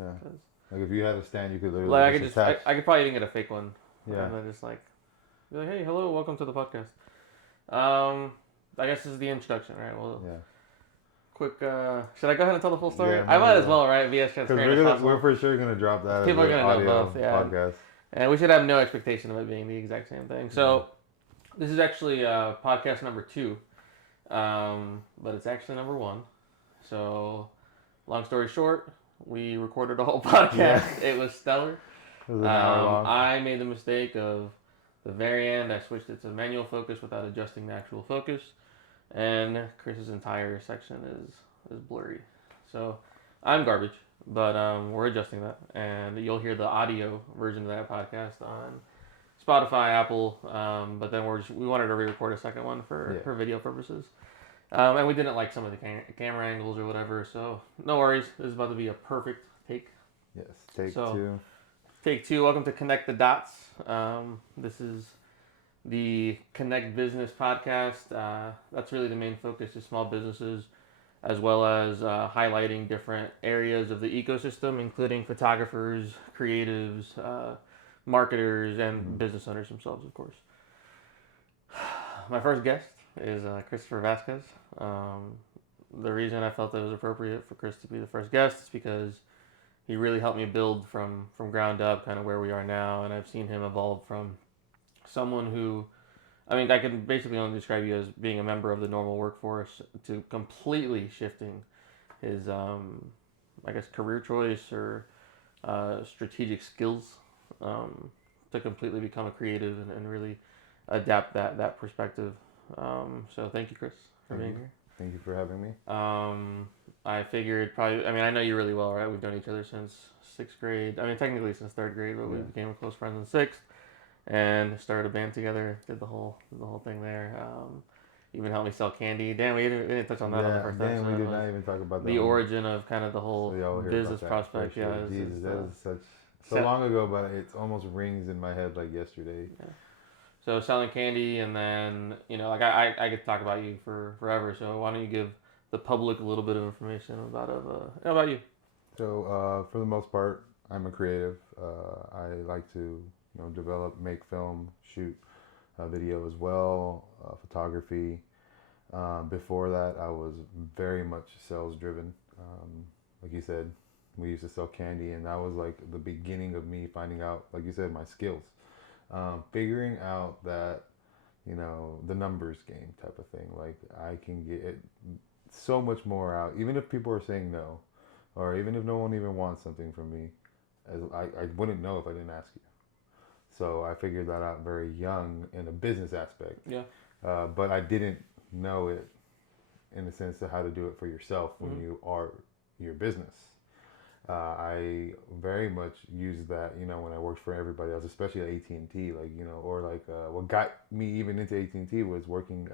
Yeah. Like if you had a stand, you could literally like I could probably even get a fake one. Yeah. And then just like be like, hey, hello, welcome to the podcast. I guess this is the introduction, right? Well, yeah. Quick. Should I go ahead and tell the full story? Yeah, I might as well. well, right? Be as Because transparent as possible. we're for sure gonna drop that People as are an gonna know audio both, yeah. podcast. And we should have no expectation of it being the exact same thing. So this is actually podcast number 2, but it's actually number 1. So long story short, we recorded a whole podcast. Yeah. It was stellar. It was an hour long. I made the mistake of the very end. I switched it to manual focus without adjusting the actual focus, and Chris's entire section is blurry. So I'm garbage, but we're adjusting that, and you'll hear the audio version of that podcast on Spotify, Apple, but then we wanted to re-record a second one for video purposes. And we didn't like some of the camera angles or whatever, so no worries. This is about to be a perfect take. Yes, take 2. Take 2. Welcome to ConnEcht The Dots. This is the ConnEcht Business podcast. That's really the main focus is small businesses, as well as highlighting different areas of the ecosystem, including photographers, creatives, marketers, and business owners themselves, of course. My first guest is Christopher Vasquez. The reason I felt that it was appropriate for Chris to be the first guest is because he really helped me build from ground up kind of where we are now, and I've seen him evolve from someone who, I can basically only describe you as being a member of the normal workforce to completely shifting his, career choice or strategic skills to completely become a creative and really adapt that perspective. So thank you, Chris, for being here. Thank you for having me. I figured probably, I know you really well, right? We've known each other since 6th grade. Technically since 3rd grade, but we became close friends in 6th and started a band together, did the whole thing there. Even helped me sell candy. Damn, we didn't touch on that on the first episode. We did not even talk about that. The origin of kind of the whole business prospect. Sure. Yeah, Jesus, that is so long ago, but it almost rings in my head like yesterday. Yeah. So selling candy, and then I could talk about you for forever. So why don't you give the public a little bit of information about you? So for the most part, I'm a creative. I like to develop, make film, shoot video as well, photography. Before that, I was very much sales driven. Like you said, we used to sell candy, and that was like the beginning of me finding out, like you said, my skills. Figuring out that, the numbers game type of thing. Like I can get so much more out, even if people are saying no, or even if no one even wants something from me, as I wouldn't know if I didn't ask you. So I figured that out very young in a business aspect. Yeah. But I didn't know it in the sense of how to do it for yourself when you are your business. I very much used that, when I worked for everybody else, especially at AT&T, what got me even into AT&T was working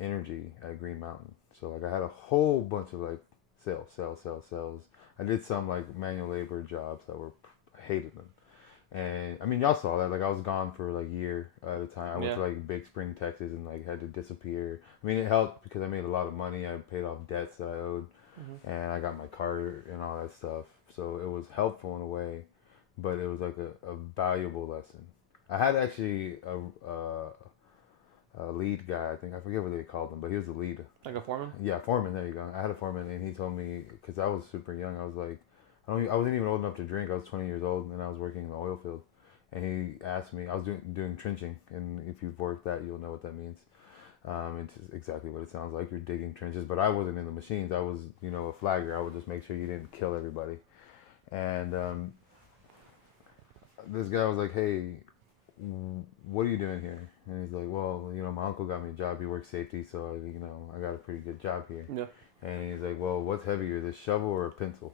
energy at Green Mountain. So I had a whole bunch of sales. I did some manual labor jobs that were, I hated them. And y'all saw that, I was gone for a year at a time. I went to Big Spring, Texas, and had to disappear. It helped because I made a lot of money. I paid off debts that I owed. And I got my car and all that stuff. So it was helpful in a way, but it was a valuable lesson. I had actually a lead guy, I forget what they called him, but he was the lead. Like a foreman? Yeah, foreman, there you go. I had a foreman, and he told me, because I was super young, I was I wasn't even old enough to drink. I was 20 years old, and I was working in the oil field. And he asked me, I was doing trenching, and if you've worked that, you'll know what that means. It's exactly what it sounds like. You're digging trenches, but I wasn't in the machines. I was, a flagger. I would just make sure you didn't kill everybody. And this guy was like, "Hey, what are you doing here?" And he's like, "Well, my uncle got me a job. He works safety, so I got a pretty good job here." Yeah. And he's like, "Well, what's heavier, this shovel or a pencil?"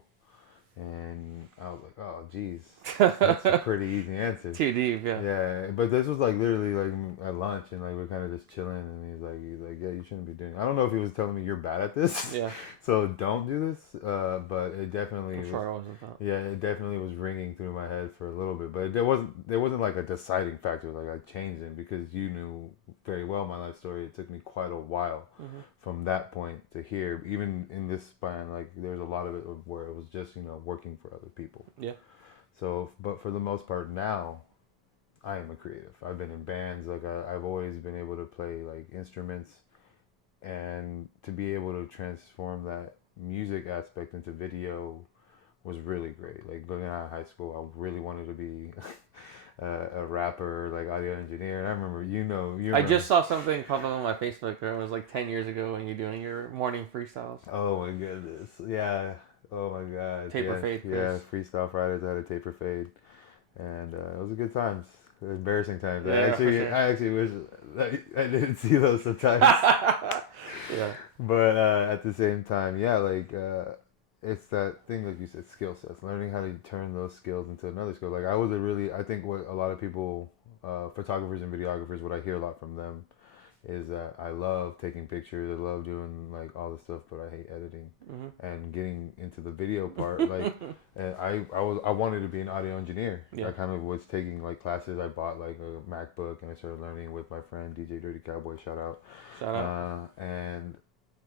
And I was like, "Oh, geez, that's a pretty easy answer." Too deep, yeah. Yeah, but this was literally at lunch, and we're kind of just chilling, and he's like, "Yeah, you shouldn't be doing it." I don't know if he was telling me you're bad at this, yeah, so don't do this. But it definitely, I'm sure I wasn't that. Yeah, it definitely was ringing through my head for a little bit, but there wasn't a deciding factor. I changed it because you knew very well my life story. It took me quite a while from that point to here. Even in this span, there's a lot of it where it was just working for other people. Yeah. So, but for the most part now, I am a creative. I've been in bands. Like I've always been able to play like instruments, and to be able to transform that music aspect into video was really great. Like going out of high school, I really wanted to be a rapper, like audio engineer. And I remember, I just saw something pop up on my Facebook. It was like 10 years ago when you're doing your morning freestyles. Oh my goodness, yeah. Oh my god. Taper fade, Chris. Yeah. Freestyle Fridays. I had a taper fade, and it was a good times. Embarrassing times. Yeah, for sure. I actually wish I didn't see those sometimes. Yeah. But at the same time, yeah, like it's that thing, like you said, skill sets. Learning how to turn those skills into another skill. Like I think what a lot of people, photographers and videographers, what I hear a lot from them is that I love taking pictures. I love doing like all this stuff, but I hate editing and getting into the video part. Like, and I wanted to be an audio engineer. Yeah. I kind of was taking like classes. I bought like a MacBook and I started learning with my friend DJ Dirty Cowboy. Shout out. And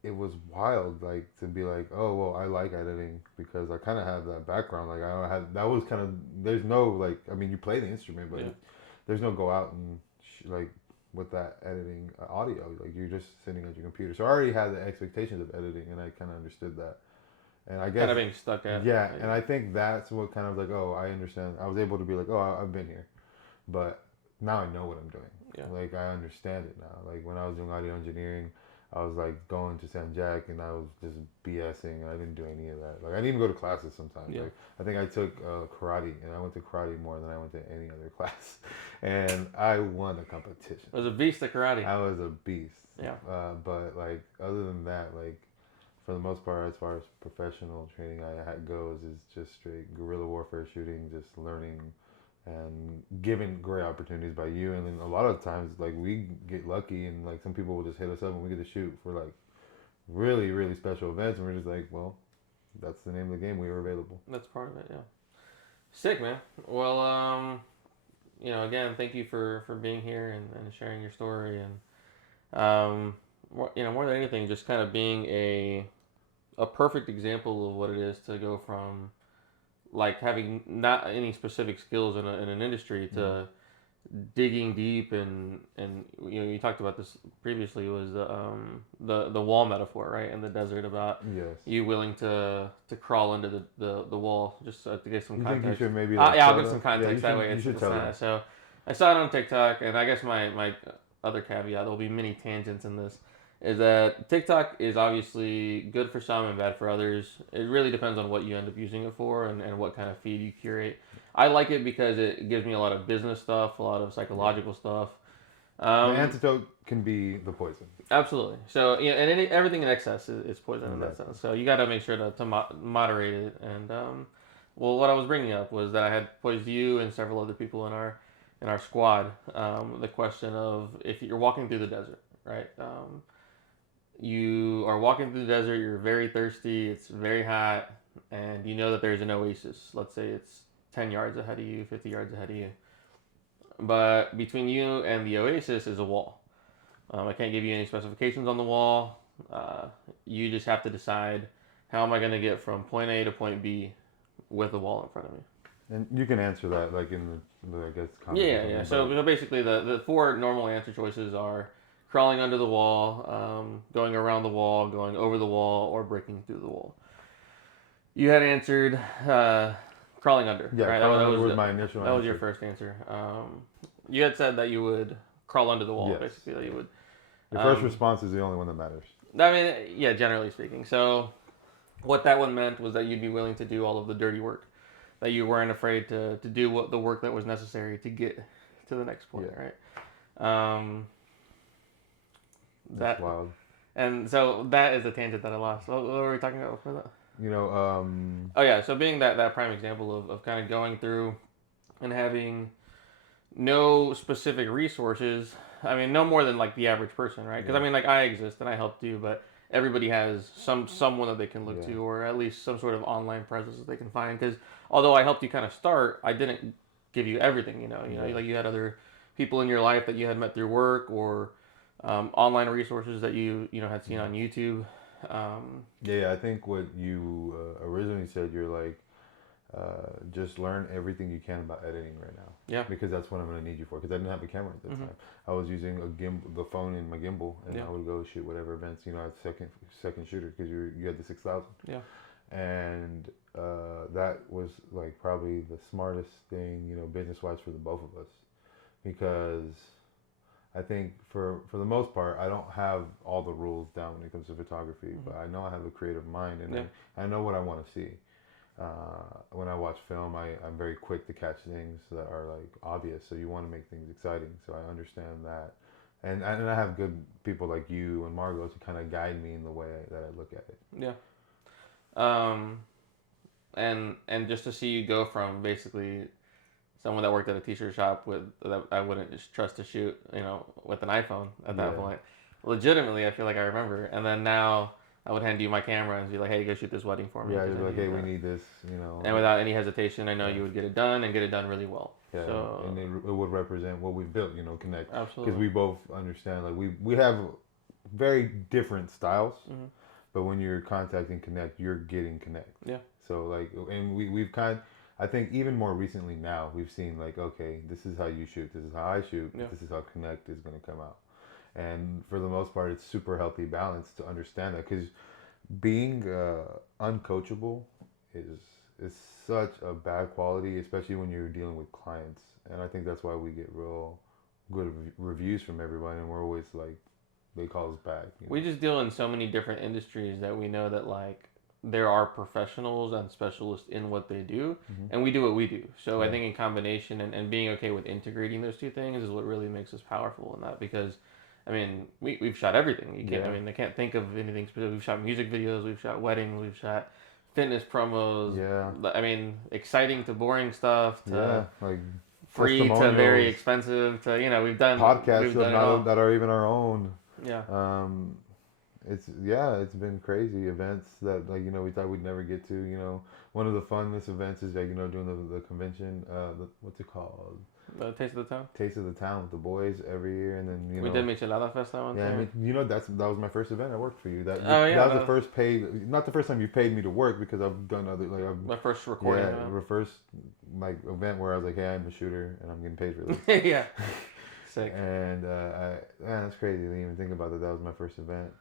it was wild, like to be like, oh well, I like editing because I kind of have that background. Like I had that was kind of, there's no like, I mean you play the instrument, but there's no go out and like with that editing audio. Like you're just sitting at your computer. So I already had the expectations of editing, and I kind of understood that. And I guess kind of being stuck at. Yeah, and I think that's what kind of like, oh, I understand. I was able to be like, oh, I've been here, but now I know what I'm doing. Yeah. Like I understand it now. Like when I was doing audio engineering, I was like going to San Jack and I was just BSing, and I didn't do any of that. Like I didn't even go to classes sometimes. Yeah. Like I think I took karate, and I went to karate more than I went to any other class, and I won a competition. It was a beast at karate. I was a beast. Yeah. But like other than that, like for the most part, as far as professional training goes, is just straight guerrilla warfare shooting, just learning and given great opportunities by you. And then a lot of times, like we get lucky, and like some people will just hit us up and we get to shoot for like really, really special events, and we're just like, well, that's the name of the game. We were available. That's part of it, yeah. Sick, man. Well, again, thank you for being here and sharing your story, and more than anything, just kind of being a perfect example of what it is to go from like having not any specific skills in an industry to digging deep, and you talked about this previously, was the wall metaphor, right, in the desert, about you willing to crawl into the wall, just to get some context. Think you should maybe I'll get some context that way. So I saw it on TikTok, and I guess my other caveat, there'll be many tangents in this, is that TikTok is obviously good for some and bad for others. It really depends on what you end up using it for and what kind of feed you curate. I like it because it gives me a lot of business stuff, a lot of psychological stuff. The antidote can be the poison. Absolutely. So, and everything in excess is poison in that sense. So you got to make sure to moderate it. And what I was bringing up was that I had posed you and several other people in our squad the question of, if you're walking through the desert, right? You are walking through the desert, you're very thirsty, it's very hot, and you know that there's an oasis. Let's say it's 10 yards ahead of you, 50 yards ahead of you. But between you and the oasis is a wall. I can't give you any specifications on the wall. You just have to decide, how am I going to get from point A to point B with the wall in front of me? And you can answer that like in the I guess, yeah. So basically the four normal answer choices are crawling under the wall, going around the wall, going over the wall, or breaking through the wall. You had answered crawling under. Yeah, right? that was my initial answer. That was your first answer. You had said that you would crawl under the wall, yes. basically. That you would. Your first response is the only one that matters. I mean, yeah, generally speaking. So what that one meant was that you'd be willing to do all of the dirty work, that you weren't afraid to do the work that was necessary to get to the next point, right? That's wild. And so that is a tangent that I lost. What were we talking about before that? Oh yeah, so being that prime example of kind of going through and having no specific resources. I mean, no more than like the average person, right? Because I mean, like I exist and I helped you, but everybody has someone that they can look to, or at least some sort of online presence that they can find. Because although I helped you kind of start, I didn't give you everything. Like you had other people in your life that you had met through work, or online resources that you had seen on YouTube. I think what you originally said, you're like, just learn everything you can about editing right now. Yeah. Because that's what I'm going to need you for. Because I didn't have a camera at the time. I was using the phone in my gimbal, and I would go shoot whatever events. You know, as second shooter because you had the 6,000. Yeah. And that was like probably the smartest thing, you know, business wise for the both of us, because I think for the most part, I don't have all the rules down when it comes to photography, but I know I have a creative mind, and I know what I want to see. When I watch film, I'm very quick to catch things that are like obvious. So you want to make things exciting. So I understand that. And I have good people like you and Margot to kind of guide me in the way that I look at it. Yeah. And just to see you go from basically someone that worked at a t-shirt shop that I wouldn't just trust to shoot, you know, with an iPhone at that point. Legitimately, I feel like I remember. And then now I would hand you my camera and be like, hey, go shoot this wedding for me. Yeah, you'd be like, hey, we need this, you know. And without any hesitation, I know you would get it done and get it done really well. Yeah, so, and it would represent what we've built, you know, ConnEcht. Absolutely. Because we both understand, like, we have very different styles, but when you're contacting ConnEcht, you're getting ConnEcht. Yeah. So, like, and we've I think even more recently now, we've seen, like, okay, this is how you shoot, this is how I shoot, this is how ConnEcht is going to come out. And for the most part, it's super healthy balance to understand that, because being uncoachable is such a bad quality, especially when you're dealing with clients. And I think that's why we get real good reviews from everybody, and we're always like, they call us back. You know? We just deal in so many different industries that we know that, like, there are professionals and specialists in what they do, and we do what we do. So I think in combination and being okay with integrating those two things is what really makes us powerful in that, because I mean, we've shot everything. You can't. I mean, I can't think of anything specific. We've shot music videos. We've shot weddings. We've shot fitness promos. Yeah. I mean, exciting to boring stuff. To like free to very expensive. To, you know, we've done podcasts that are even our own. Yeah. It's been crazy events that, like, you know, we thought we'd never get to. You know, one of the funnest events is, like, you know, doing the convention. What's it called? The Taste of the Town? Taste of the Town with the boys every year, and then, you know... We did Michelada Fest that one time. Yeah, I mean, you know, that was my first event. I worked for you. That was the first paid... Not the first time you paid me to work, because I've done other... My first recording. Yeah, my first, like, event where I was like, hey, I'm a shooter, and I'm getting paid for this. Yeah. Sick. And, man, that's crazy. I didn't even think about that. That was my first event.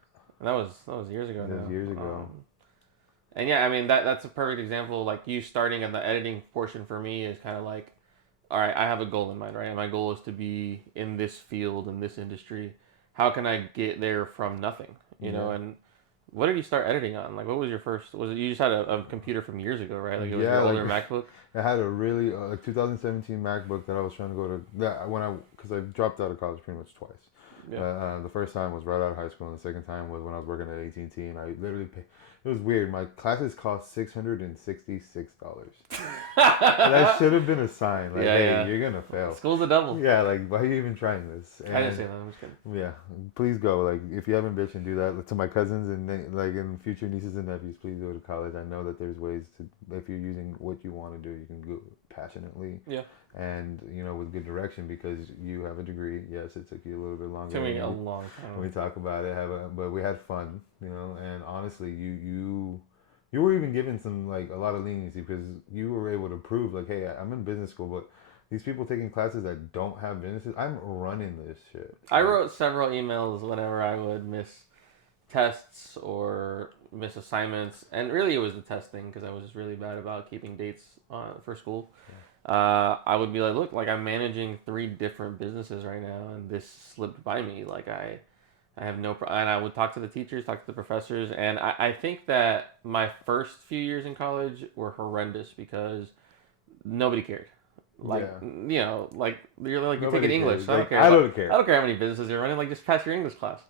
And that was years ago. That was years ago. And yeah, I mean, that's a perfect example. Like, you starting at the editing portion for me is kind of like, all right, I have a goal in mind, right? And my goal is to be in this field, in this industry. How can I get there from nothing? You know, and what did you start editing on? Like, what was your first? Was it you just had a computer from years ago, right? Like, it was your older MacBook. I had a really 2017 MacBook that I was trying to go to. Because I dropped out of college pretty much twice. Yeah. The first time was right out of high school, and the second time was when I was working at AT&T, and I literally paid. It was weird. My classes cost $666. That should have been a sign. Like, hey, you're gonna fail. School's a double. Yeah, like, why are you even trying this? I didn't say that. I'm just kidding. Yeah, please go. Like, if you haven't bitched, and do that to my cousins and like in future nieces and nephews. Please go to college. I know that there's ways to. If you're using what you want to do, you can go passionately. Yeah. And, you know, with good direction, because you have a degree. Yes, it took you a little bit longer. Took me a long time. We talk about it, but we had fun, you know. And honestly, you were even given some, like, a lot of leniency, because you were able to prove, like, hey, I'm in business school, but these people taking classes that don't have businesses, I'm running this shit. I wrote several emails whenever I would miss tests or miss assignments, and really it was the testing, because I was just really bad about keeping dates for school. Yeah. I would be like, look, like, I'm managing 3 different businesses right now, and this slipped by me. Like, I have no problem. And I would talk to the teachers, talk to the professors, and I think that my first few years in college were horrendous, because nobody cared. Like, you know, like, you're like, you're taking English. So like, I don't care. I don't care how many businesses you're running. Like, just pass your English class.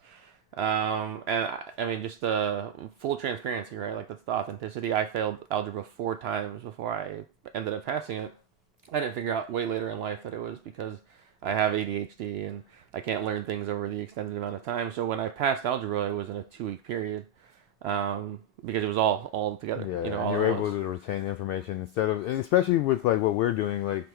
And I mean, just full transparency, right? Like, that's the authenticity. I failed algebra 4 times before I ended up passing it. I didn't figure out way later in life that it was because I have ADHD and I can't learn things over the extended amount of time. So when I passed algebra, it was in a 2-week period, because it was all together. Yeah, you know, all you're able to retain information instead of, especially with, like, what we're doing. Like,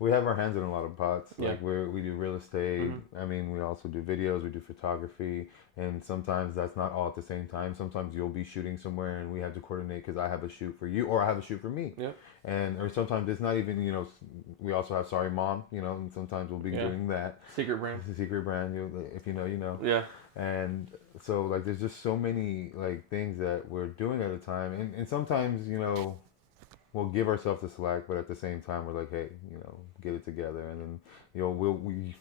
we have our hands in a lot of pots. Yeah. Like we do real estate. I mean, we also do videos. We do photography, and sometimes that's not all at the same time. Sometimes you'll be shooting somewhere, and we have to coordinate because I have a shoot for you, or I have a shoot for me. Yeah. And or sometimes it's not even we also have Sorry Mom, and sometimes we'll be doing that. Secret brand. It's a secret brand. If you know, you know. Yeah. And so like there's just so many like things that we're doing at a time, and sometimes we'll give ourselves the slack, but at the same time we're like, hey, get it together. And then we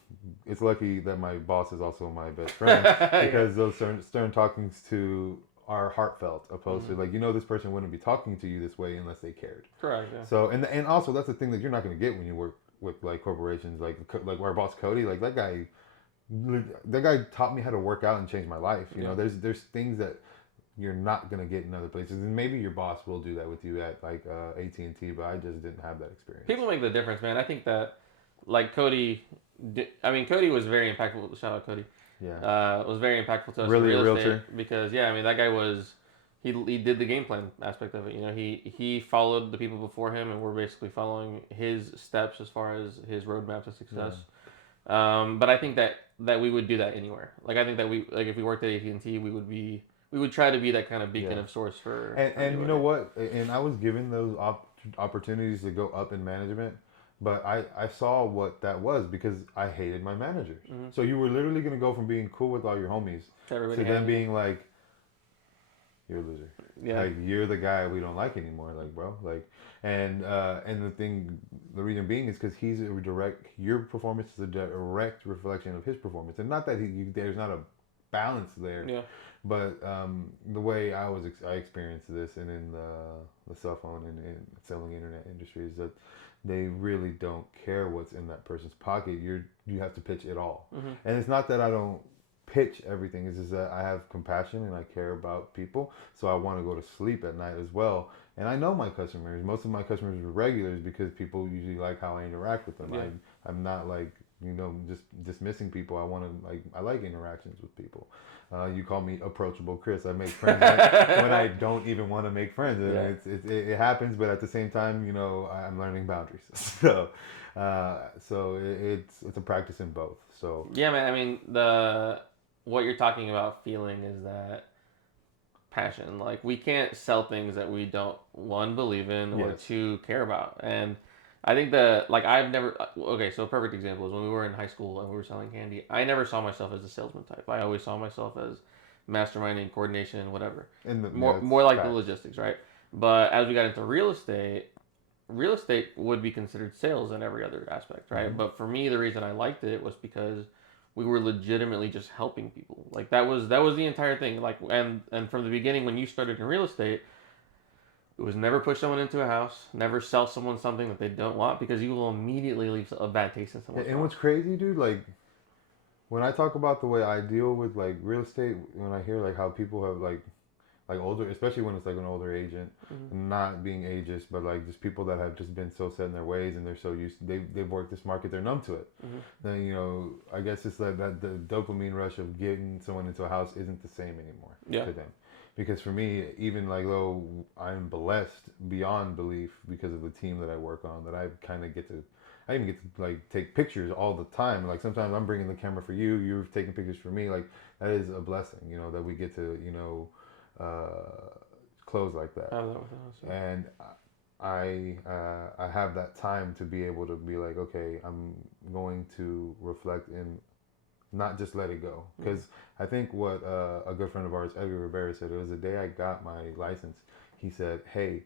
it's lucky that my boss is also my best friend because those stern talkings to are heartfelt, opposed to like this person wouldn't be talking to you this way unless they cared. Correct. Yeah. So and also that's the thing that you're not going to get when you work with like corporations, like our boss Cody, like that guy taught me how to work out and change my life. There's things that you're not gonna get in other places, and maybe your boss will do that with you at like AT&T, but I just didn't have that experience. People make the difference, man. I think that like Cody, Cody was very impactful. Shout out Cody. Yeah. Was very impactful to us. Really, in a real realtor. estate because that guy was. He did the game plan aspect of it. He followed the people before him, and we're basically following his steps as far as his roadmap to success. Yeah. But I think that we would do that anywhere. Like I think that if we worked at AT&T, we would try to be that kind of beacon of source for. And you know what? And I was given those opportunities to go up in management, but I saw what that was because I hated my managers. So you were literally going to go from being cool with all your homies to them being like, you're a loser. Yeah. Like you're the guy we don't like anymore. Like bro. Like and the reason being is because your performance is a direct reflection of his performance, and not that there's not a balance there. Yeah. But the way I experienced this, and in the cell phone and selling internet industry, is that they really don't care what's in that person's pocket. You have to pitch it all, and it's not that I don't pitch everything. It's just that I have compassion and I care about people, so I want to go to sleep at night as well. And I know my customers. Most of my customers are regulars because people usually like how I interact with them. Yeah. I'm not like just dismissing people. I like interactions with people. You call me approachable Chris. I make friends when I don't even want to make friends. And it happens, but at the same time, I'm learning boundaries. So it's a practice in both. So yeah, man. I mean, what you're talking about feeling is that passion. Like we can't sell things that we don't believe in or two care about. And I think that so a perfect example is when we were in high school and we were selling candy. I never saw myself as a salesman type. I always saw myself as masterminding, coordination, whatever. And more like the logistics, right? But as we got into real estate would be considered sales in every other aspect, right? But for me, the reason I liked it was because we were legitimately just helping people. Like that was the entire thing. Like and from the beginning, when you started in real estate, it was never push someone into a house, never sell someone something that they don't want, because you will immediately leave a bad taste in someone's mouth. And what's crazy, dude, like when I talk about the way I deal with like real estate, when I hear like how people have like older, especially when it's like an older agent, not being ageist, but like just people that have just been so set in their ways and they're so used, they've worked this market, they're numb to it. Then I guess it's like that the dopamine rush of getting someone into a house isn't the same anymore to them. Because for me, even like though I'm blessed beyond belief because of the team that I work on, that I even get to like take pictures all the time. Like sometimes I'm bringing the camera for you, you're taking pictures for me. Like that is a blessing, that we get to close like that. And I have that time to be able to be like, okay, I'm going to reflect and not just let it go. Because I think what a good friend of ours, Edgar Rivera, said, it was the day I got my license. He said, hey,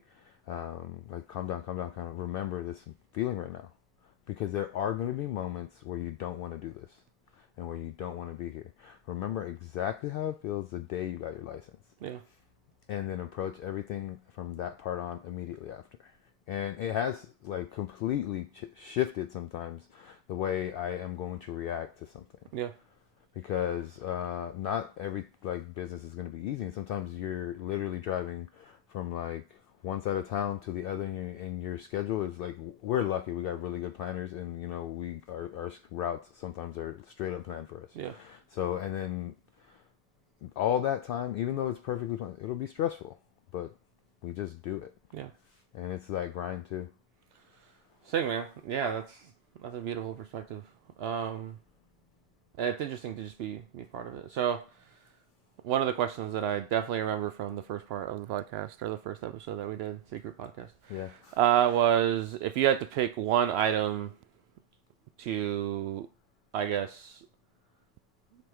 like calm down, kind of remember this feeling right now. Because there are going to be moments where you don't want to do this and where you don't want to be here. Remember exactly how it feels the day you got your license. Yeah. And then approach everything from that part on immediately after. And it has like completely shifted sometimes the way I am going to react to something. Yeah. Because not every like business is going to be easy. And sometimes you're literally driving from like one side of town to the other, and your schedule is like, we're lucky we got really good planners, and our routes sometimes are straight up planned for us. Yeah. So and then all that time, even though it's perfectly fine, it'll be stressful, but we just do it. Yeah. And it's that grind too. Sick, man. Yeah, That's a beautiful perspective. And it's interesting to just be part of it. So, one of the questions that I definitely remember from the first part of the podcast, or the first episode that we did, Secret Podcast, Yeah. was if you had to pick one item to, I guess,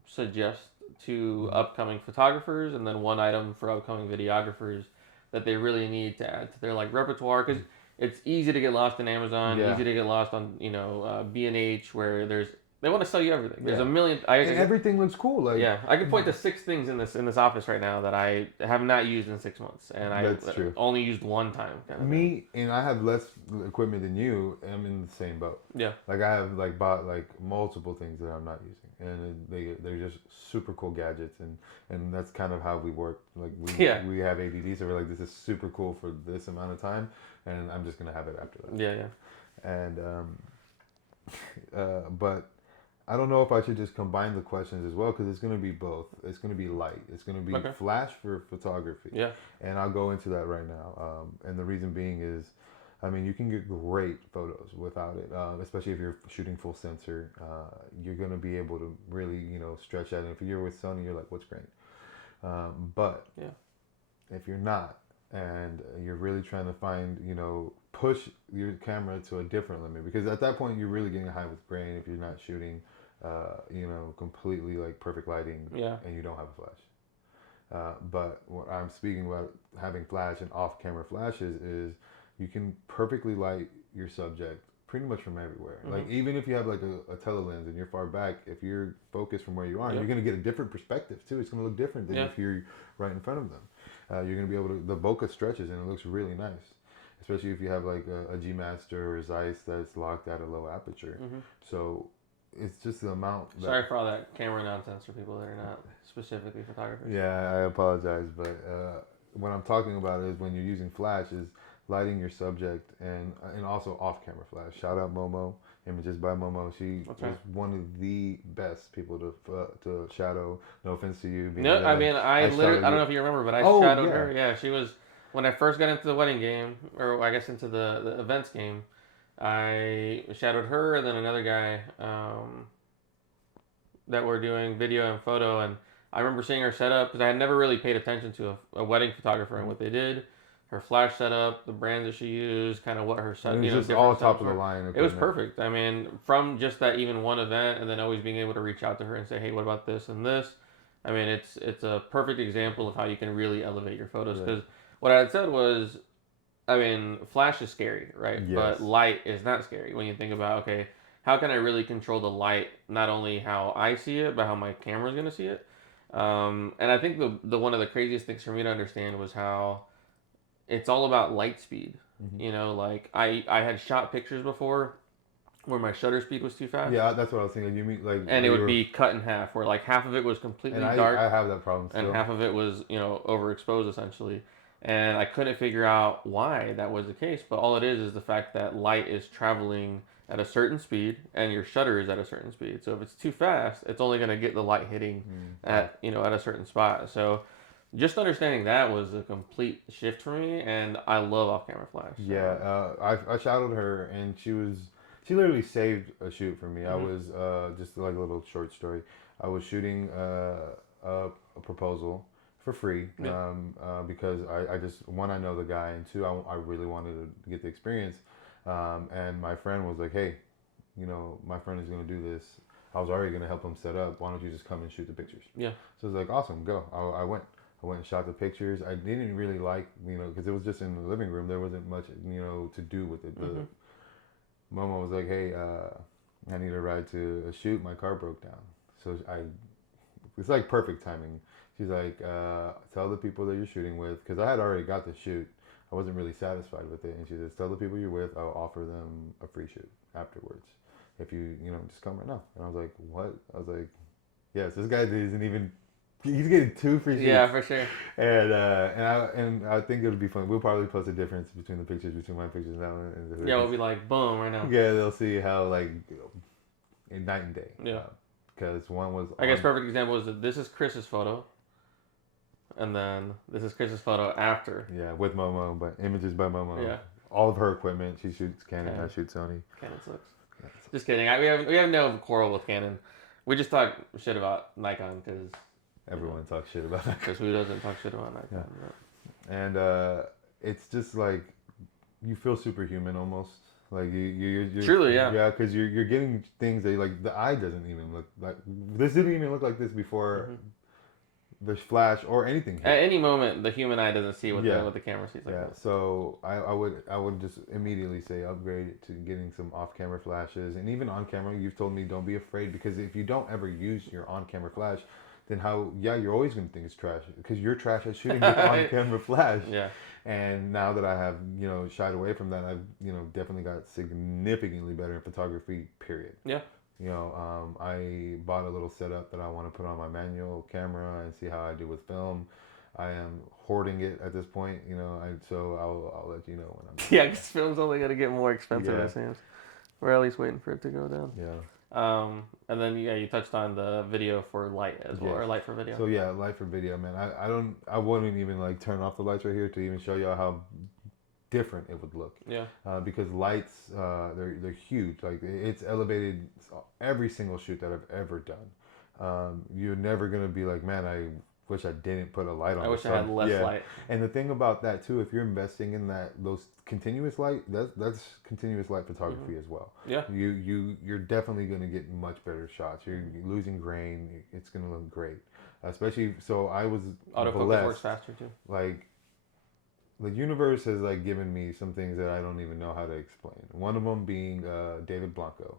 suggest to upcoming photographers, and then one item for upcoming videographers that they really need to add to their like repertoire, because it's easy to get lost in Amazon, Yeah. easy to get lost on B&H, where they want to sell you everything. There's Yeah. a million. And everything looks cool. Like, yeah, I could point to 6 things in this office right now that I have not used in 6 months, and I That's true. only used one time. Kind of me, and I have less equipment than you. I'm in the same boat. Yeah. Like I have like bought like multiple things that I'm not using, and they're just super cool gadgets, and that's kind of how we work. Like we have ADD, so we're like, this is super cool for this amount of time, and I'm just gonna have it after that. Yeah. And but I don't know if I should just combine the questions as well, because it's going to be both. It's going to be light. It's going to be flash for photography. Yeah. And I'll go into that right now. And the reason being is, I mean, you can get great photos without it, especially if you're shooting full sensor. You're going to be able to really, stretch that. And if you're with Sony, you're like, what's great? But if you're not, and you're really trying to find, push your camera to a different limit, because at that point you're really getting high with grain if you're not shooting completely like perfect lighting and you don't have a flash. But what I'm speaking about having flash and off-camera flashes is you can perfectly light your subject pretty much from everywhere. Like even if you have like a telelens and you're far back, if you're focused from where you are, you're going to get a different perspective too. It's going to look different than if you're right in front of them. You're going to be able to, the bokeh stretches and it looks really nice. Especially if you have like a G Master or Zeiss that's locked at a low aperture. So it's just the amount. Sorry for all that camera nonsense for people that are not specifically photographers. Yeah, I apologize, but what I'm talking about is when you're using flash is lighting your subject and also off-camera flash. Shout out Momo, Images by Momo. She is one of the best people to shadow. No offense to you. No, I mean I don't know if you remember, but I shadowed her. Yeah, she was when I first got into the wedding game, or I guess into the events game. I shadowed her and then another guy that were doing video and photo, and I remember seeing her setup because I had never really paid attention to a wedding photographer and what they did, her flash setup, the brands that she used, kind of what her set. It was just all top of the line equipment. It was perfect. I mean, from just that even one event, and then always being able to reach out to her and say, hey, what about this and this? I mean, it's a perfect example of how you can really elevate your photos, because what I had said was, I mean, flash is scary, right? Yes. But light is not scary when you think about, okay, how can I really control the light, not only how I see it, but how my camera's going to see it? And I think the one of the craziest things for me to understand was how it's all about light speed. Like I had shot pictures before where my shutter speed was too fast. Yeah, that's what I was thinking. You mean like... And it would be cut in half, where like half of it was completely dark. I have that problem still. And half of it was, overexposed essentially. And I couldn't figure out why that was the case, but all it is the fact that light is traveling at a certain speed and your shutter is at a certain speed. So if it's too fast, it's only going to get the light hitting at a certain spot. So just understanding that was a complete shift for me, and I love off-camera flash. So. Yeah, I shadowed her, and she literally saved a shoot for me. I was just like a little short story. I was shooting a proposal for free because I know the guy, and two, I really wanted to get the experience. And my friend was like, hey, my friend is going to do this. I was already going to help him set up. Why don't you just come and shoot the pictures? Yeah. So I was like, awesome, go. I went and shot the pictures. I didn't really like, because it was just in the living room. There wasn't much, to do with it. The Momo was like, hey, I need a ride to a shoot. My car broke down. So it's like perfect timing. She's like, tell the people that you're shooting with, because I had already got the shoot. I wasn't really satisfied with it. And she says, tell the people you're with, I'll offer them a free shoot afterwards. If you, just come right now. And I was like, what? I was like, yes, this guy isn't even, he's getting 2 free shoots. Yeah, for sure. And I think it'll be fun. We'll probably post a difference between the pictures, between my pictures now and the we'll be like, boom, right now. Yeah, they'll see how, like, in night and day. Yeah. Because one was... I guess perfect example is that this is Chris's photo. And then this is Chris's photo after. Yeah, with Momo, but Images by Momo. Yeah. All of her equipment. She shoots Canon, I shoot Sony. Canon sucks. Just kidding. We have no quarrel with Canon. We just talk shit about Nikon because Everyone talks shit about that. because who doesn't talk shit about Nikon? Yeah. And it's just like you feel superhuman almost. Like you're Truly, yeah. Yeah, because you're getting things that like the eye doesn't even look like this. Didn't even look like this before the flash or anything At hit. any moment, the human eye doesn't see what Yeah. the camera sees. Like Yeah, that. so I would just immediately say upgrade it to getting some off-camera flashes, and even on camera. You've told me don't be afraid, because if you don't ever use your on-camera flash, then you're always gonna think it's trash because you're trash at shooting with on-camera flash. Yeah. And now that I have shied away from that, I've definitely got significantly better in photography. Period. Yeah. I bought a little setup that I want to put on my manual camera and see how I do with film. I am hoarding it at this point, so I'll let you know when I'm. Yeah, because film's only gonna get more expensive. Yeah. It seems. We're at least waiting for it to go down. Yeah. And then you touched on the video for light as well, Yes. or light for video. So yeah, light for video, man. I wouldn't even like turn off the lights right here to even show y'all how different it would look. Yeah. Because lights, they're huge. Like it's elevated every single shoot that I've ever done. You're never gonna be like, man, I wish I didn't put a light on. I wish I had less light. And the thing about that too, if you're investing in those continuous light, that's continuous light photography as well. Yeah. You're definitely gonna get much better shots. You're losing grain. It's gonna look great. Especially so, I was Autofocus works faster too. Like the universe has like given me some things that I don't even know how to explain. One of them being David Blanco.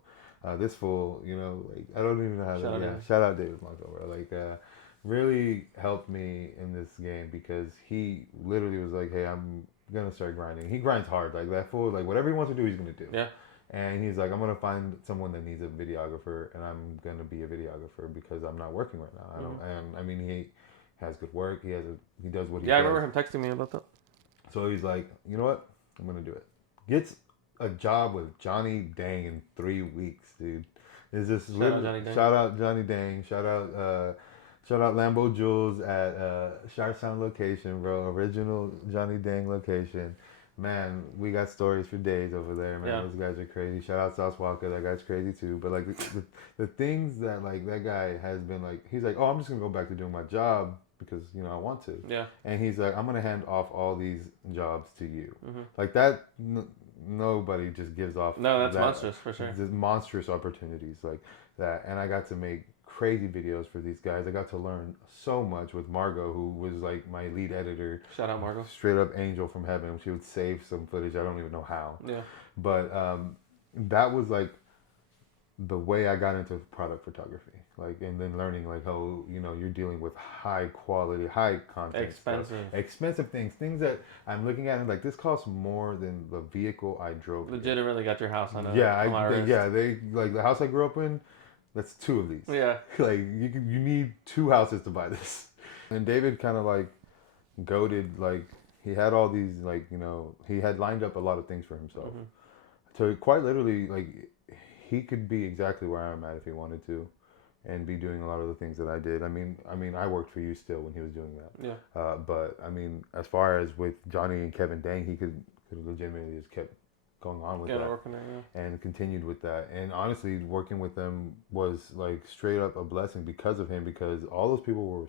This fool, like I don't even know how to. Shout out David Blanco, bro. Like really helped me in this game because he literally was like, "Hey, I'm gonna start grinding." He grinds hard, like that fool. Like whatever he wants to do, he's gonna do. Yeah. And he's like, "I'm gonna find someone that needs a videographer, and I'm gonna be a videographer because I'm not working right now. I don't." And I mean, he has good work. He does what he does. Yeah, I remember him texting me about that. So he's like, "You know what? I'm gonna do it." Gets a job with Johnny Dang in 3 weeks, dude. Is this shout out Johnny Dang? Shout out Lambo Jules at Sharp Sound location, bro. Original Johnny Dang location. Man, we got stories for days over there, man. Yeah. Those guys are crazy. Shout out Sauce Walker, that guy's crazy too. But like the things that like that guy has been like, he's like, "Oh, I'm just gonna go back to doing my job because I want to." Yeah. And he's like, "I'm gonna hand off all these jobs to you." Like that. Nobody just gives off. No, that's monstrous for sure. There's monstrous opportunities like that, and I got to make crazy videos for these guys. I got to learn so much with Margot, who was like my lead editor. Shout out Margot. Straight up angel from heaven. She would save some footage. I don't even know how. Yeah. But that was like the way I got into product photography. Like, and then learning like how you're dealing with high quality, high content, expensive things that I'm looking at and like this costs more than the vehicle I drove. Legitimately got your house on a they like the house I grew up in. That's 2 of these. Yeah. Like you need 2 houses to buy this. And David kind of like goaded, like he had all these like he had lined up a lot of things for himself. So quite literally like he could be exactly where I'm at if he wanted to. And be doing a lot of the things that I did. I mean, I worked for you still when he was doing that. Yeah. But I mean, as far as with Johnny and Kevin Dang, he could legitimately just kept going on with that working there, and continued with that. And honestly, working with them was like straight up a blessing because of him. Because all those people were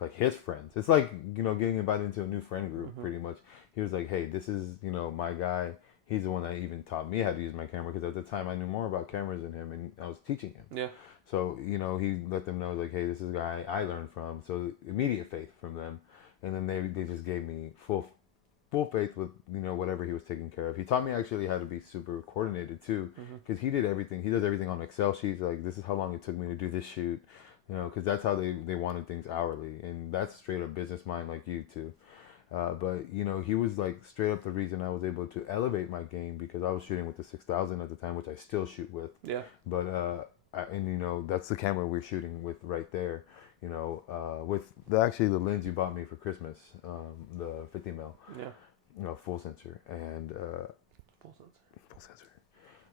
like his friends. It's like getting invited into a new friend group. Pretty much. He was like, "Hey, this is my guy." He's the one that even taught me how to use my camera because at the time I knew more about cameras than him, and I was teaching him. Yeah. So, he let them know, like, hey, this is a guy I learned from. So, immediate faith from them. And then they just gave me full faith with, whatever he was taking care of. He taught me actually how to be super coordinated, too. Because he did everything. He does everything on Excel sheets. Like, this is how long it took me to do this shoot. Because that's how they wanted things hourly. And that's straight up business mind like you, too. But, he was, like, straight up the reason I was able to elevate my game. Because I was shooting with the 6000 at the time, which I still shoot with. Yeah. But, that's the camera we're shooting with right there. With actually the lens you bought me for Christmas, the 50 mil. Yeah. Full sensor and full sensor.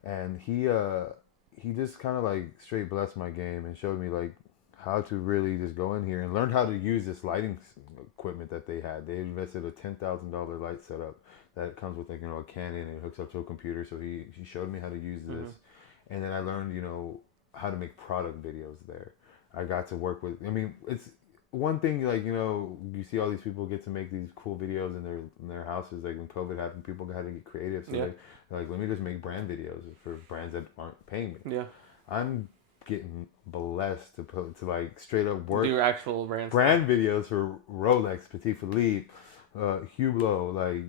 And he just kind of like straight blessed my game and showed me like how to really just go in here and learn how to use this lighting equipment that they had. They invested a $10,000 light setup that comes with like a Canon and it hooks up to a computer. So he showed me how to use this. And then I learned, you know, how to make product videos there. I got to work with, I mean, it's one thing, like, you know, you see all these people get to make these cool videos in their houses. Like when COVID happened, people had to get creative. So they're like, let me just make brand videos for brands that aren't paying me. Yeah. I'm getting blessed to like straight up work. Do your actual brand videos for Rolex, Petit Philippe, Hublot, like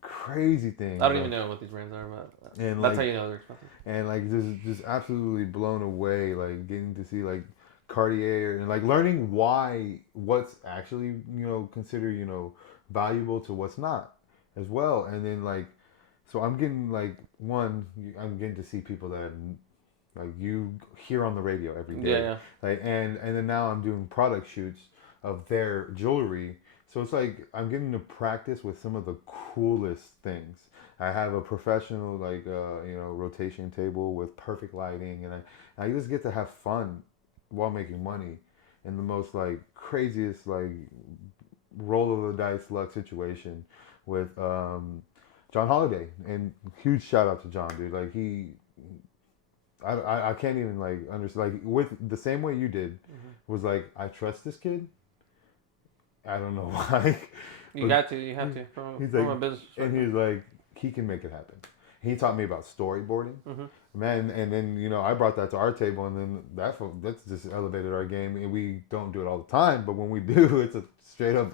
crazy things. I don't even know what these brands are, but and that's how you know they're expensive. And like just absolutely blown away, like getting to see like Cartier and like learning what's actually, you know, considered, you know, valuable to what's not as well. And then like, so I'm getting like I'm getting to see people that like you hear on the radio every day. Yeah. Like and then now I'm doing product shoots of their jewelry. So it's like I'm getting to practice with some of the coolest things. I have a professional like you know, rotation table with perfect lighting, and I just get to have fun while making money in the most like craziest like roll of the dice luck situation with John Holiday. And huge shout out to John, dude. Like I can't even like understand, like with the same way you did, was like, I trust this kid. I don't know why. You have to from a business perspective. And he's like, he can make it happen. He taught me about storyboarding, man. And then, you know, I brought that to our table, and then that's just elevated our game. And we don't do it all the time, but when we do, it's a straight up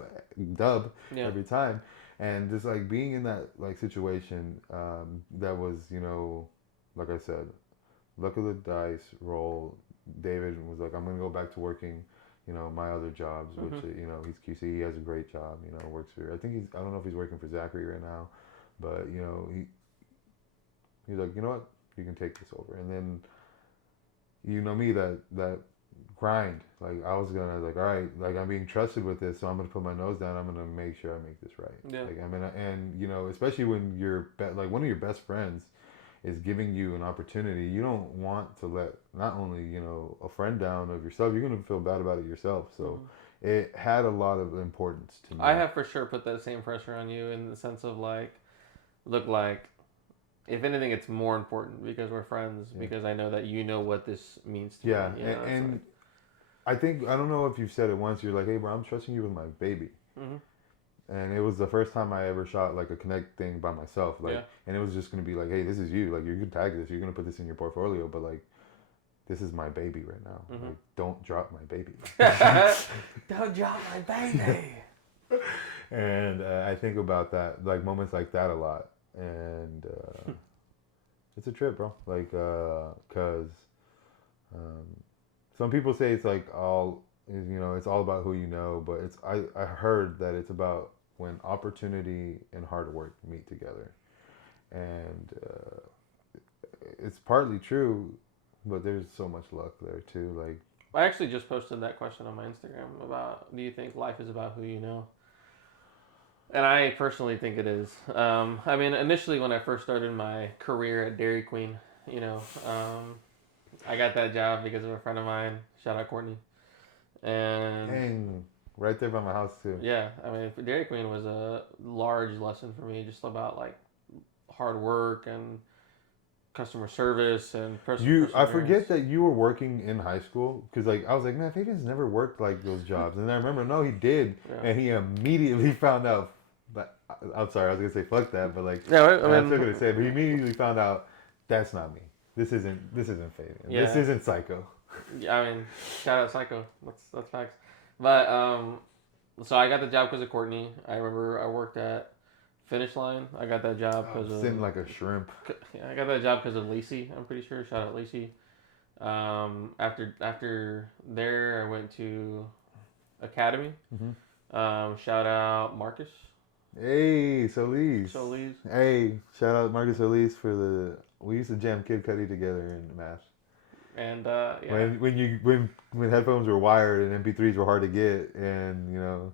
dub every time. And just like being in that like situation, that was, you know, like I said, luck of the dice roll. David was like, I'm gonna go back to working, you know, my other jobs, which, you know, he's QC, he has a great job, you know, works for, I don't know if he's working for Zachary right now, but, you know, he's like, you know what, you can take this over. And then, you know me, that grind, like I was gonna like, all right, like I'm being trusted with this, so I'm gonna put my nose down, I'm gonna make sure I make this right. Yeah. Like I mean, and you know, especially when like one of your best friends is giving you an opportunity, you don't want to let not only, you know, a friend down of yourself, you're going to feel bad about it yourself. So it had a lot of importance to me. I have for sure put that same pressure on you in the sense of like, look, like, if anything, it's more important because we're friends, because I know that you know what this means to me. Yeah, You know, and like, I think, I don't know if you've said it once, you're like, hey, bro, I'm trusting you with my baby. And it was the first time I ever shot like a ConnEcht thing by myself. Like, and it was just gonna be like, hey, this is you. Like, you can tag this. You're gonna put this in your portfolio. But like, this is my baby right now. Like, don't drop my baby. Don't drop my baby. And I think about that, like moments like that a lot. And it's a trip, bro. Like, cause some people say it's like you know, it's all about who you know, but I heard that it's about when opportunity and hard work meet together. And it's partly true, but there's so much luck there too. Like, I actually just posted that question on my Instagram about, do you think life is about who you know? And I personally think it is. I mean, initially when I first started my career at Dairy Queen, you know, I got that job because of a friend of mine. Shout out Courtney. And dang, right there by my house too. Yeah, I mean, Dairy Queen was a large lesson for me, just about like hard work and customer service and I forget that you were working in high school, because like I was like, man, Fabian's never worked like those jobs, and I remember, no, he did, and he immediately found out. But I'm sorry, I was gonna say fuck that, but like, I'm still gonna say, but he immediately found out that's not me. This isn't Fabian. Yeah. This isn't Psycho. Yeah, I mean, shout out Psycho. That's facts. But so I got the job because of Courtney. I remember I worked at Finish Line. I got that job because of sitting like a shrimp. Yeah, I got that job because of Lacey. I'm pretty sure. Shout out Lacey. After there, I went to Academy. Shout out Marcus. Hey, Solis. Hey, shout out Marcus Solis we used to jam Kid Cudi together in math. And yeah. When headphones were wired and MP3s were hard to get, and you know,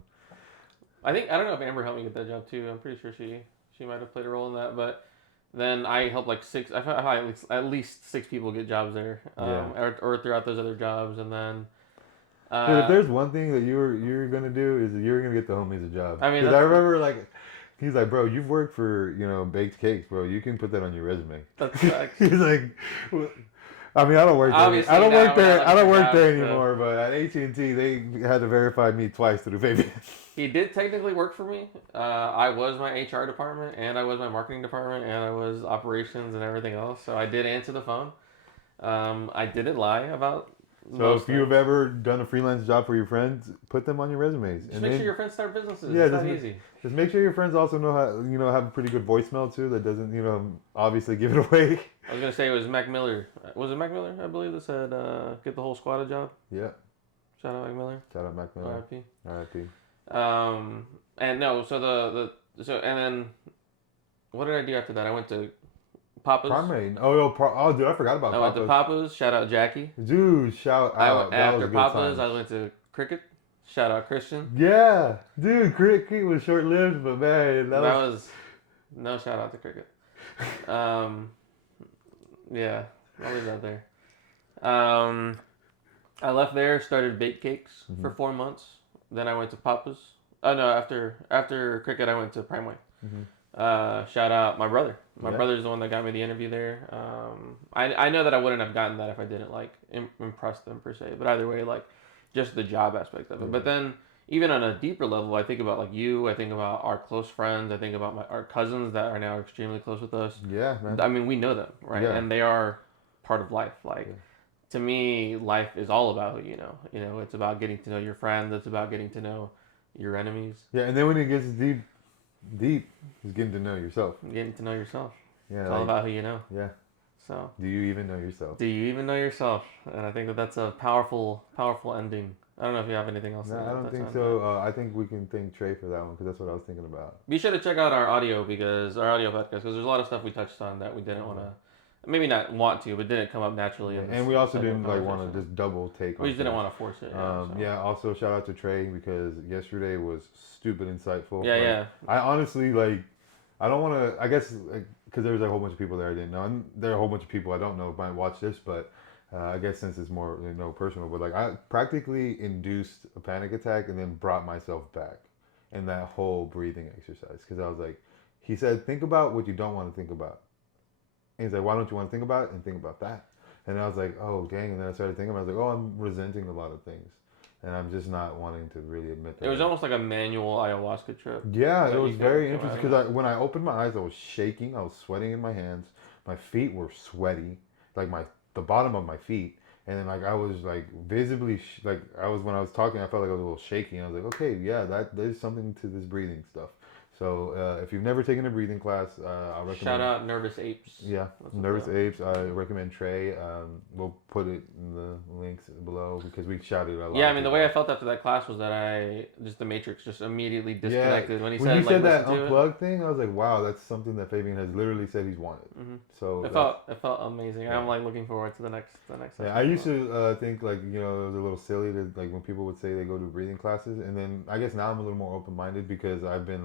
I don't know if Amber helped me get that job too. I'm pretty sure she might have played a role in that. But then I helped like six. I had at least 6 people get jobs there, or throughout those other jobs, and then. Dude, if there's one thing that you're gonna do, is you're gonna get the homies a job. I mean, I remember like He's like, bro, you've worked for, baked cakes, bro. You can put that on your resume. That's facts. He's like, I mean, I don't work there. Obviously, I don't now work we're not there. I looking don't for work there jobs, so- anymore. But at AT&T, they had to verify me twice through Fabian. He did technically work for me. I was my HR department, and I was my marketing department, and I was operations and everything else. So I did answer the phone. I didn't lie about. So if you've ever done a freelance job for your friends, put them on your resumes. Just make sure your friends start businesses. Yeah, it's not easy. Just make sure your friends also know how, have a pretty good voicemail too. That doesn't, obviously give it away. I was gonna say it was Mac Miller. Was it Mac Miller? I believe that said, "Get the whole squad a job." Yeah. Shout out Mac Miller. Shout out Mac Miller. R.I.P. R.I.P. And no, so and then what did I do after that? I went to Papa's. Primary. Dude, I forgot about Papa's. I went to Papa's. Shout out Jackie. Dude, shout out. After Papa's, I went to Cricket. Shout out Christian. Yeah, dude, Cricket was short lived, but man, that was no shout out to Cricket. Yeah, I'll leave that there. I left there, started bake cakes for 4 months. Then I went to Papa's. Oh no, after Cricket, I went to Primeway. Shout out my brother. My brother's the one that got me the interview there. I know that I wouldn't have gotten that if I didn't impress them per se. But either way, just the job aspect of it. But then even on a deeper level, I think about you. I think about our close friends. I think about our cousins that are now extremely close with us. Yeah, man. I mean, we know them, right? Yeah. And they are part of life. To me, life is all about who you know. It's about getting to know your friends. It's about getting to know your enemies. Yeah, and then when it gets deep is getting to know yourself. Getting to know yourself. Yeah, it's all about who you know. Yeah. So. Do you even know yourself? Do you even know yourself? And I think that's a powerful ending. I don't know if you have anything else. No, I don't think so. I think we can thank Trey for that one because that's what I was thinking about. Be sure to check out our audio podcast because there's a lot of stuff we touched on that we didn't want to. Maybe not want to, but didn't come up naturally. And we also didn't want to just double take. We just didn't want to force it. Also shout out to Trey because yesterday was stupid insightful. Yeah. I honestly I don't want to. I guess because there was a whole bunch of people there I didn't know, and there are a whole bunch of people I don't know might watch this, but I guess since it's more personal, but I practically induced a panic attack and then brought myself back in that whole breathing exercise because I was like, he said, think about what you don't want to think about. And he's like, why don't you want to think about it and think about that? And I was like, oh, dang. And then I started thinking, I was like, oh, I'm resenting a lot of things. And I'm just not wanting to really admit that. It was almost like a manual ayahuasca trip. Yeah, it was very interesting because when I opened my eyes, I was shaking. I was sweating in my hands. My feet were sweaty, the bottom of my feet. And then I was visibly, when I was talking, I felt like I was a little shaky. And I was like, okay, yeah, there's something to this breathing stuff. So if you've never taken a breathing class, I recommend. Shout out Nervous Apes. Yeah, Nervous Apes. I recommend Trey. We'll put it in the links below because we shouted a lot. Yeah, I mean the way I felt after that class was that the Matrix just immediately disconnected when you said that unplugged thing. I was like, wow, that's something that Fabian has literally said he's wanted. Mm-hmm. So it felt amazing. Yeah. I'm looking forward to the next. Yeah, I used to think it was a little silly to when people would say they go to breathing classes, and then I guess now I'm a little more open minded because I've been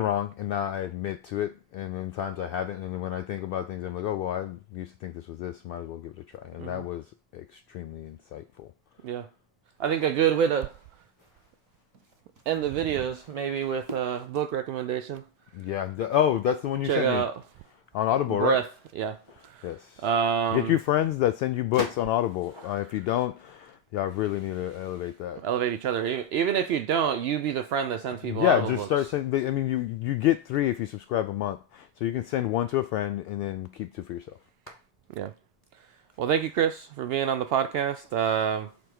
wrong, and now I admit to it, and in times I haven't, and then when I think about things, I'm like, oh, well, I used to think this was this, might as well give it a try, and that was extremely insightful. Yeah. I think a good way to end the videos, maybe with a book recommendation. Yeah. That's the one you sent me. On Audible, Breath, right? yeah. Yes. Get you friends that send you books on Audible. If you don't, y'all really need to elevate that. Elevate each other. Even if you don't, you be the friend that sends people. Yeah, just start sending. I mean, you get 3 if you subscribe a month, so you can send 1 to a friend and then keep 2 for yourself. Yeah. Well, thank you, Chris, for being on the podcast.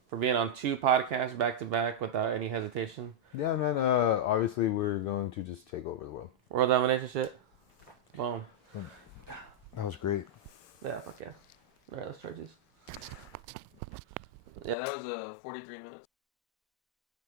For being on 2 podcasts back to back without any hesitation. Yeah, man. Obviously, we're going to just take over the world. World domination shit. Boom. That was great. Yeah, fuck yeah. All right, let's start these. Yeah, that was 43 minutes.